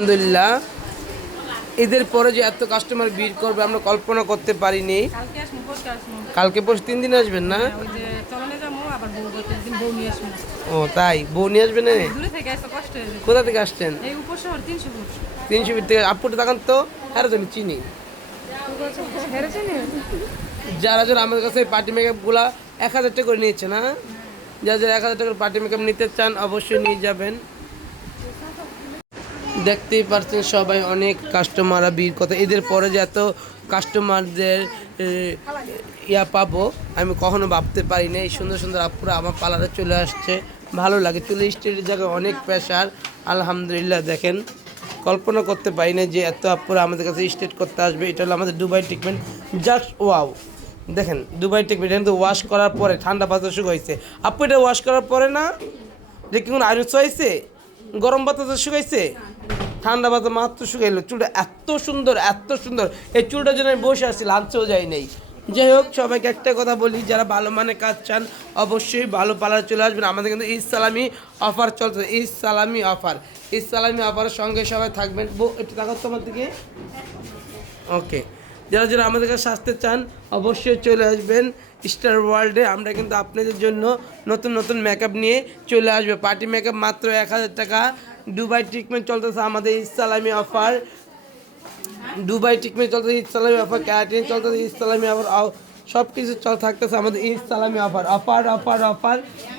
আলহামদুলিল্লাহ, ঈদের পরে যে এত কাস্টমার ভিড় করবে আমরা কল্পনা করতে পারিনি। কালকে পরশু 3 দিন আসবেন না? ও তাই, বউ নিয়ে আসবেন? কোথা থেকে আসছেন? 300 ফিট থেকে। আপুটা তাকান তো, হ্যাঁ আমি চিনি। যারা যারা আমাদের কাছে পার্টি মেকআপ গুলা 1000 টাকা করে নিয়েছে না, যারা যারা 1000 টাকার পার্টি মেকআপ নিতে চান অবশ্যই নিয়ে যাবেন। দেখতেই পাচ্ছেন সবাই, অনেক কাস্টমাররা ভিড় কথা। এদের পরে যে এত কাস্টমারদের ইয়া পাবো আমি কখনো ভাবতে পারি না। এই সুন্দর সুন্দর আপুরা আমার পার্লারে চলে আসছে, ভালো লাগে। চুলে স্টেটের জায়গায় অনেক প্রেশার, আলহামদুলিল্লাহ। দেখেন, কল্পনা করতে পারি না যে এত আপুরা আমাদের কাছে স্টেট করতে আসবে। এটা হলো আমাদের দুবাই ট্রিটমেন্ট, জাস্ট ওয়াও। দেখেন দুবাই ট্রিটমেন্ট, এটা কিন্তু ওয়াশ করার পরে ঠান্ডা বাতাস শুকাইছে। আপু এটা ওয়াশ করার পরে না যে কি কোনো আয়রন হয়েছে, গরম বাতাসে শুকাইছে, ঠান্ডা বাতাস মাত্র শুকাইলো। চুলটা এত সুন্দর, এত সুন্দর। এই চুলটার জন্য আমি বসে আসছি, লাঞ্চেও যাই নাই। যাই হোক, সবাইকে একটা কথা বলি, যারা ভালো মানে কাজ চান অবশ্যই ভালো পার্লার চলে আসবেন। আমাদের কিন্তু ঈদ সালামি অফার চলছে, ঈদ সালামি অফার। ঈদ সালামি অফারের সঙ্গে সবাই থাকবেন। একটু তাকাও তোমার দিকে। ওকে, যারা যারা আমাদের কাছে আসতে চান অবশ্যই চলে আসবেন স্টার ওয়ার্ল্ডে। আমরা কিন্তু আপনাদের জন্য নতুন নতুন মেকআপ নিয়ে চলে আসবে। পার্টি মেকআপ মাত্র 1000 টাকা। দুবাই ট্রিটমেন্ট চলতেছে আমাদের ইসলামী অফার। দুবাই ট্রিটমেন্ট চলতেছে ইসলামী অফার, ক্যারাটিন চলতেছে ইসলামী অফার, সব কিছু থাকতেছে আমাদের ইসলামী অফার। অফার অফার অফার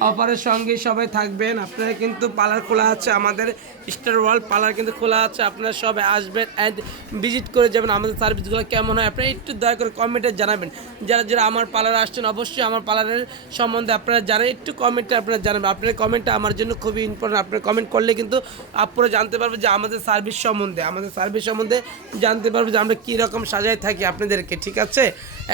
অফারের সঙ্গে সবাই থাকবেন। আপনারা কিন্তু পার্লার খোলা আছে, আমাদের স্টার ওয়ার্ল্ড পার্লার কিন্তু খোলা আছে। আপনারা সবাই আসবেন অ্যান্ড ভিজিট করে যাবেন। আমাদের সার্ভিসগুলো কেমন হয় আপনারা একটু দয়া করে কমেন্টে জানাবেন। যারা যারা আমার পার্লারে আসছেন অবশ্যই আমার পার্লারের সম্বন্ধে আপনারা জানেন, একটু কমেন্টে আপনারা জানাবেন। আপনার কমেন্টটা আমার জন্য খুবই ইম্পর্টেন্ট। আপনারা কমেন্ট করলে কিন্তু আপনারা জানতে পারবেন যে আমাদের সার্ভিস সম্বন্ধে জানতে পারবে যে আমরা কীরকম সাজাই থাকি আপনাদেরকে। ঠিক আছে,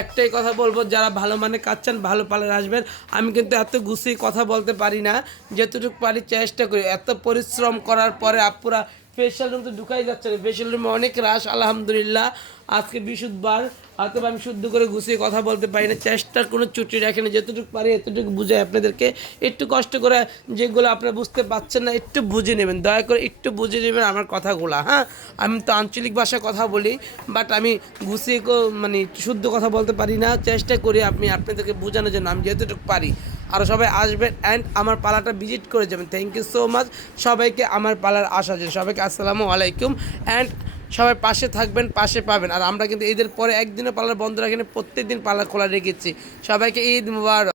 একটাই কথা বলবো, যারা ভালো মানে কাজ চান ভালো পার্লারে আসবেন। আমি কিন্তু এত গুছিয়ে কথা বলতে পারি না, যতটুকু পারি চেষ্টা করি। এত পরিশ্রম করার পরে আপুরা ফেশিয়াল রুম তো ঢুকাই যাচ্ছে না, ফেশিয়াল রুমে অনেক রাশ। আলহামদুলিল্লাহ, আজকে বৃহস্পতিবার, হয়তো আমি শুদ্ধ করে গুছিয়ে কথা বলতে পারি না। চেষ্টার কোনো ত্রুটি রাখি না, যতটুকু পারি এতটুকু বুঝাই আপনাদেরকে। একটু কষ্ট করে যেগুলো আপনারা বুঝতে পারছেন না একটু বুঝে নেবেন, দয়া করে একটু বুঝে নেবেন আমার কথাগুলো। হ্যাঁ, আমি তো আঞ্চলিক ভাষায় কথা বলি, বাট আমি গুছিয়ে মানে শুদ্ধ কথা বলতে পারি না। চেষ্টা করি আমি আপনাদেরকে বোঝানোর জন্য, আমি যতটুকু পারি। আরও সবাই আসবেন অ্যান্ড আমার পার্লারটা ভিজিট করে যাবেন। থ্যাংক ইউ সো মাচ সবাইকে আমার পার্লার আসার জন্য। সবাইকে আসসালামু আলাইকুম। অ্যান্ড সবাই পাশে থাকবেন, পাশে পাবেন। আর আমরা কিন্তু ঈদের পরে একদিনও পার্লার বন্ধ রাখিনি, প্রত্যেক দিন পার্লার খোলা রেখেছি। সবাইকে ঈদ মুবারক।